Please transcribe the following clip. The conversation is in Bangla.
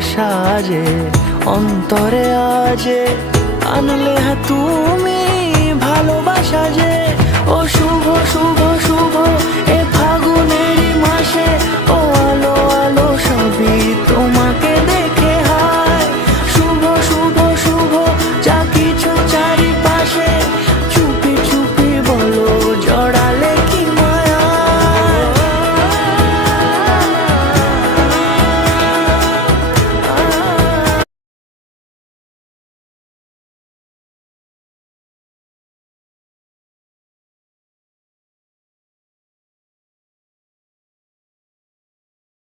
সাজে অন্তরে আজে আনলে হ্যাঁ তুমি ভালোবাসা যে। ও শুভ শুভ শুভ এ ফাগুনেরই মাসে, ও আলো আলো